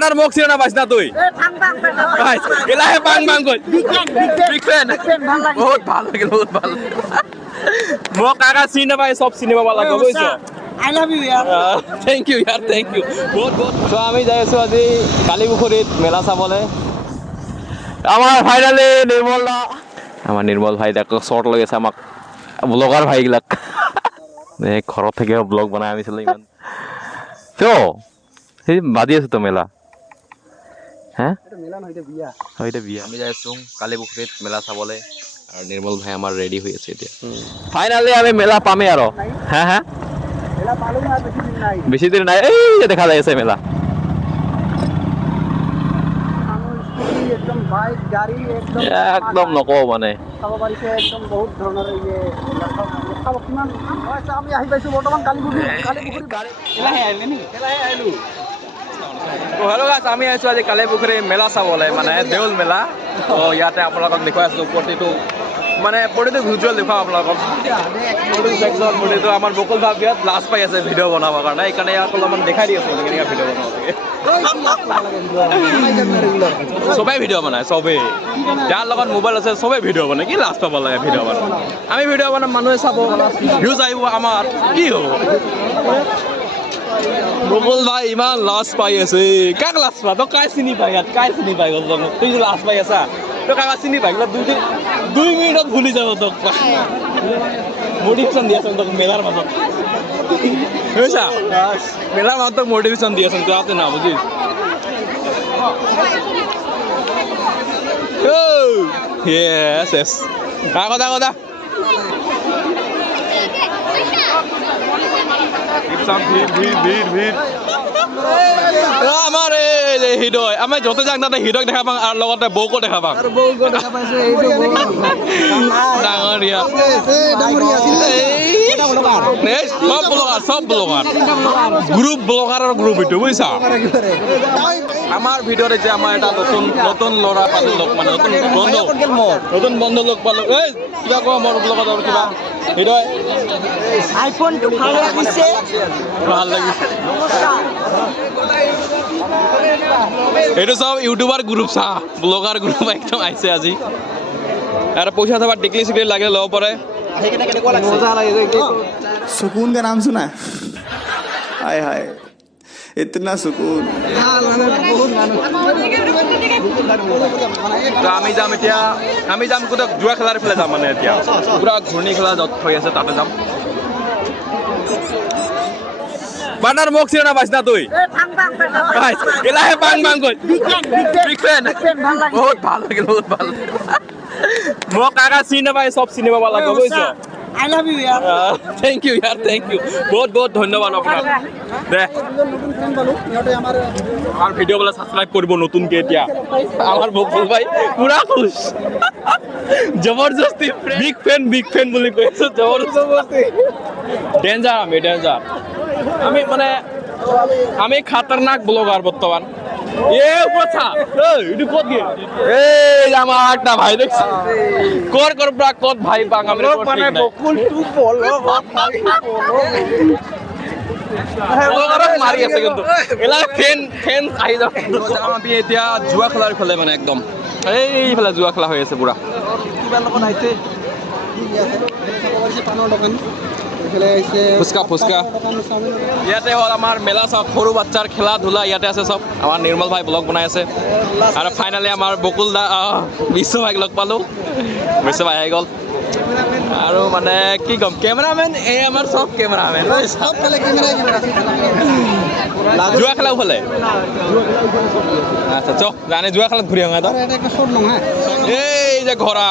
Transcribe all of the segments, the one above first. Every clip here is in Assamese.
পার্টনার মোক ছিল না পাইছ না তুই পাইছ এলাহে পাং পাং কই বিগ ফ্যান বহুত ভালো লাগে বহুত ভালো মোক কাকা চিনে পাই সব সিনেমা ভালো লাগে বুঝছো I love you यार থ্যাংক ইউ ইয়ার থ্যাংক ইউ বহুত বহুত তো আমি যাই আছো আজি কালীপুখুৰীত মেলা চাবলে আমাৰ ফাইনালি নিৰ্মল দা আমাৰ নিৰ্মল ভাই দেখো শৰ্ট লেগেছে আমাক ব্লগাৰ ভাইগিলাক ঘৰত থেকে ব্লগ বনাই আনিছিলো ইমান তো এই বাদি আছে তো মেলা হ্যাঁ এটা বিয়া আমি যাই আছো কালীপুখুৰীত মেলা চাবলে আর নির্মল ভাই আমার রেডি হয়ে আছে এতিয়া ফাইনালি আমি মেলা পামে আর হ্যাঁ হ্যাঁ मेला पालू ना বেশি দিন নাই এই যে দেখা যায় আছে মেলা एकदम बाइक गाड़ी एकदम একদম নকও মানে খাব পাৰিছে একদম বহুত ধৰণৰ ইয়ে খাব কিমান হৈছে আমি আহি পাইছো বৰ্তমান কালীপুখুৰী এলাহে আহিলে নি এলাহে আহিলো তো হেল্ল' গাইছ আমি আহিছো আজি কালীপুখুৰী মেলা চাবলে মানে দেউল মেলা তো ইয়াতে আপোনালোকক দেখুৱাই আছো প্ৰতিটো ভিজুৱেল দেখুৱাম আপোনালোকক প্ৰতিটো আমাৰ বকুল ভাগ ইয়াত লাজ পাই আছে ভিডিঅ' বনাবৰ কাৰণে সেইকাৰণে ইয়াক অলপমান দেখাই দি আছো কেনেকৈ ভিডিঅ' বনাব লাগে চবেই ভিডিঅ' বনায় চবেই যাৰ লগত মোবাইল আছে চবেই ভিডিঅ' বনায় কি লাজ পাব লাগে ভিডিঅ' বনাই আমি ভিডিঅ' বনাম মানুহে চাব ভিউজ আহিব আমাৰ কি হ'ব বকুল ভাই ইমান লাজ পাই আছে কাক লাজ পা তই কাই চিনি পাই ইয়াত কাই চিনি পাই গ'ল তুই যে লাজ পাই আছা তই কাকা চিনি পাই গ'ল 2 মিনিটত ভুলি যাব তোক মটিভেশ্যন দি আছো তোক মেলাৰ মাজত বুজিছা মেলাৰ মাজত তোক মটিভেশ্যন দি আছো তই না বুজিছ Yes, yes. Ako. ভিৰ আমাৰ এই হৃদয় আমি য'তে যাক তাতে হৃদয়ক দেখা পাওঁ আৰু লগতে বৌকো দেখা পাওঁ ডাঙৰীয়া চব ব্লগাৰ গ্ৰুপ ব্লগাৰৰ গ্ৰুপ এইটো বুজিছা আমাৰ ভিডিঅ'ত এতিয়া আমাৰ এটা নতুন ল'ৰা পালো লগ মানে নতুন বন্ধু লগ পালো এই কিবা কোৱা মোৰ ব্লগত আৰু কিবা হৃদয় আইফোনটো ভাল লাগিছে এইটো চব ইউটিউবাৰ গ্ৰুপ চা ব্লগাৰ গ্ৰুপ একদম আহিছে আজি আৰু পইচা থবা টিকলি চিকলি লাগে ল'ব পাৰে মজা লাগিছে सुकून का नाम सुना है हाय हाय इतना सुकून তো আমি যাম কোথাও জুৱা খেলাৰ ফালে যাম মানে এতিয়া পুৰা ঘূৰ্ণি খেলা য'ত হৈ আছে তাতে যাম পার্টনার মোক ছিল না পাইছ না তুই পাইছ এলাহে পাং পাং কই বিগ ফ্যান বহুত ভালো লাগে বহুত ভালো মোক কাকা চিনে পাই সব সিনেমা ভালো লাগে বুঝছো I love you यार থ্যাংক ইউ ইয়ার থ্যাংক ইউ বহুত ধন্যবাদ আপনার দে নতুন ফ্রেন্ড পালো ইহঁতে আমার ভিডিও গুলো সাবস্ক্রাইব করব নতুন কে এতিয়া আমার বকুল ভাই পুরা খুশ জবরদস্তি বিগ ফ্যান বলি কইছো জবরদস্তি ডেঞ্জার আমি মানে আমি খাতারনাক ব্লগার বর্তমান এ কথা এই কত গে এই আমার একটা ভাই দেখছ কর ব্রা কত ভাই বাং আমি মানে বকুল টু বলো মারি আছে কিন্তু এলা ফেন আহি যাও আমি এতিয়া জুৱা খেলাৰ ফালে মানে একদম এইফালে জুৱা খেলা হৈ আছে পুৰা কিবা লগত আহিছে পানৰ দোকান ফুচকা ইয়াতে হ'ল আমাৰ মেলা চব সৰু বাচ্চাৰ খেলা ধূলা ইয়াতে আছে চব আমাৰ নিৰ্মল ভাই ব্লগ বনাই আছে আৰু ফাইনেলি আমাৰ বকুল দা বিশ্ব ভাইক লগ পালোঁ বিশ্ব ভাই আহি গ'ল আৰু মানে কি ক'ম কেমেৰামেন এই আমাৰ চব কেমেৰামেন জুৱা খেলাও ফালে আচ্ছা চক জানে জুৱা খেলাত ঘূৰি আহোঁ এই যে ঘোঁৰা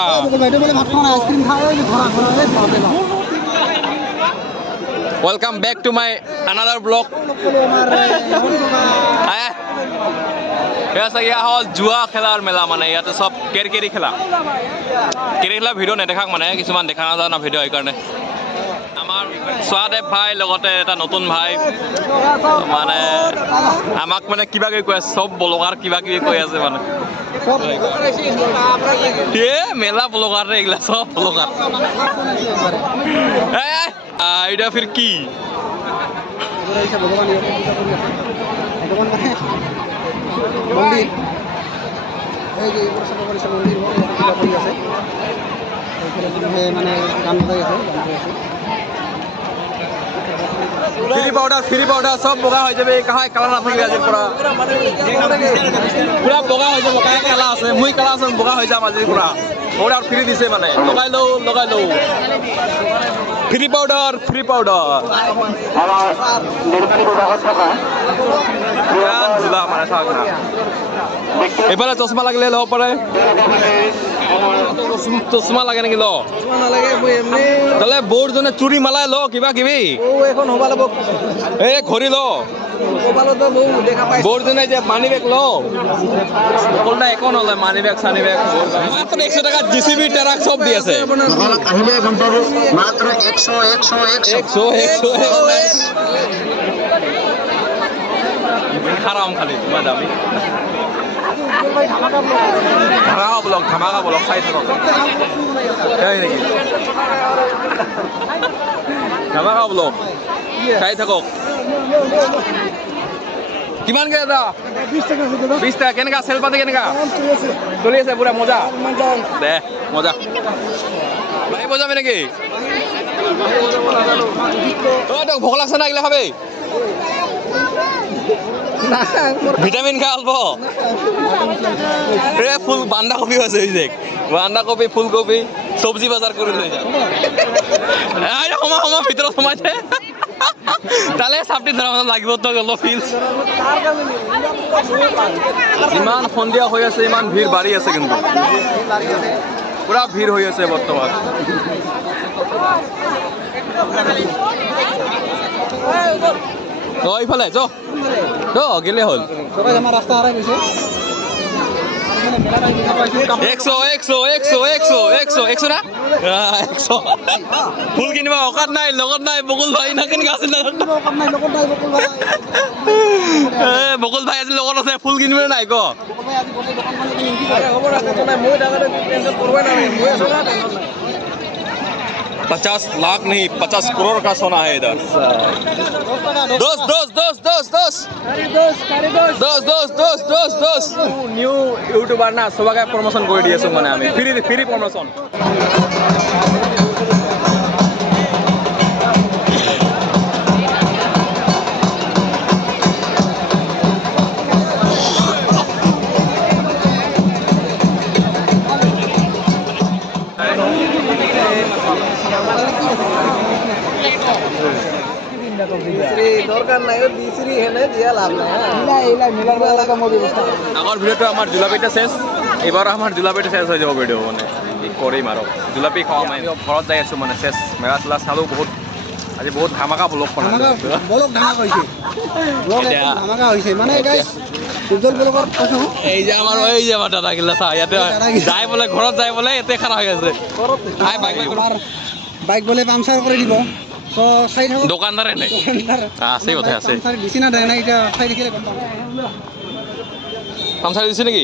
welcome back to my another blog এয়া হ'ল জুৱা খেলাৰ মেলা মানে ইয়াতে চব কেৰকেৰি খেলা ভিডিঅ' নেদেখাক মানে কিছুমান দেখা নাযায় না ভিডিঅ' সেইকাৰণে আমাৰ স্বাদেৱ ভাই লগতে এটা নতুন ভাই মানে আমাক মানে কিবা কিবি কৈ আছে চব ব্লগাৰ কিবা কিবি কৈ আছে মানে মেলা ব্লগাৰ এইগিলা চব ব্লগাৰ এটা ফিৰ কি মন্দিৰ এই যে এইবোৰ চাব পাৰিছে মন্দিৰবোৰ কিবা কৰি আছে এইফালে মানুহে মানে গান বজাই আছে ফ্ৰী পাউডাৰ চব বগা হৈ যাবে কাহাই কালাৰ নাথাকিব আজিৰ পৰা পুৰা বগা হৈ যাব কাহাই কালাৰ আছে মই কালাৰ আছে বগা হৈ যাম আজিৰ পৰা পাউডাৰ ফ্ৰী দিছে মানে লগাই লওঁ ফ্ৰী পাউডাৰ জিলা মানে চাওক না এইফালে চশমা লাগিলে ল'ব পাৰে চশমা লাগে নেকি ল নালাগে মই এমনি তাহলে বৌৰজনে চুৰি মালাই ল কিবা কিবি এখন হ'ব লাগিব এই ঘড়ী ল মোবাইলত মই দেখা পাইছোঁ বৌৰজনে যে মানি বেগ ল সকলটা একো নলয় মানি বেগ চানি বেগ মাত্ৰ 100 টকা জিচিবি ট্ৰাক চব দি আছে আহিলে গম পাব মাত্ৰ 100 খাৰাম খালি তোমাৰ দামী ধামাকা ব্লগ চাই থাকক নেকি ধামাকা ব্লগ চাই থাকক কিমানকে দাদা 20 টাকা কেনেকা চেল পাতি কেনেকা চলি আছে পুৰা মজা দে মজা ভাই বজাবি নেকি তোক ভোক লাগছে না এগুলা খাবি ভিটামিন খা অল্প ফুল বান্ধাকপি আছে ওই যে বান্ধাকপি ফুলকপি চব্জি বাজার করে লৈ যা সমা ভিতৰত সোমাইছে তালে চাপটি ধৰা লাগিব তো অলপ ফিল ইমান সন্ধিয়া হৈ আছে ইমান ভিৰ বাঢ়ি আছে কিন্তু পুৰা ভিৰ হৈ আছে বৰ্তমান ইফালে গেলে হ'ল সবাই আমাৰ ৰাস্তা হাৰাই গৈছে 100 না 100 ফুল কিনিবা অকাত নাই লগত নাই বকুল ভাই না কেনেকা আছিল বকুল ভাই আজি লগত আছে ফুল কিনিব নাই ক 50 लाख नहीं 50 करोड़ का सोना है इधर दोस्त न्यू यूट्यूबर ना सबके प्रमोशन कर दिए मैंने हमें फ्री प्रमोशन দরকার নাই বিসিরি হেনে দিয়া লাভ নাই মিলার ব্যবস্থা আগৰ ভিডিওটো আমাৰ জুলাপিটা শেষ এবাৰ আমাৰ জুলাপিটা শেষ হৈ যাব ভিডিও মানে কি কৰিম আৰু জুলাপি খাওঁ মই ঘৰত যাই আছোঁ মানে শেষ মেলা চেলা চালোঁ বহুত আজি বহুত ধামাকা ব্লগ ধামাকা হৈছে মানে গাইছ উজ্জ্বল ব্লগৰ কৈছোঁ এই যে আমাৰ দাদাগিলা চা ইয়াতে যাই বোলে ঘৰত যাই বোলে ইয়াতে খানা হৈ আছে বাইক বোলে পামচাৰ কৰি দিব তো চাই থাকক দোকানদাৰে নাই আছে বোধহয় আছে দিছি না নাই এতিয়া চাই দেখিলে গম পাম পামচাৰ দিছে নেকি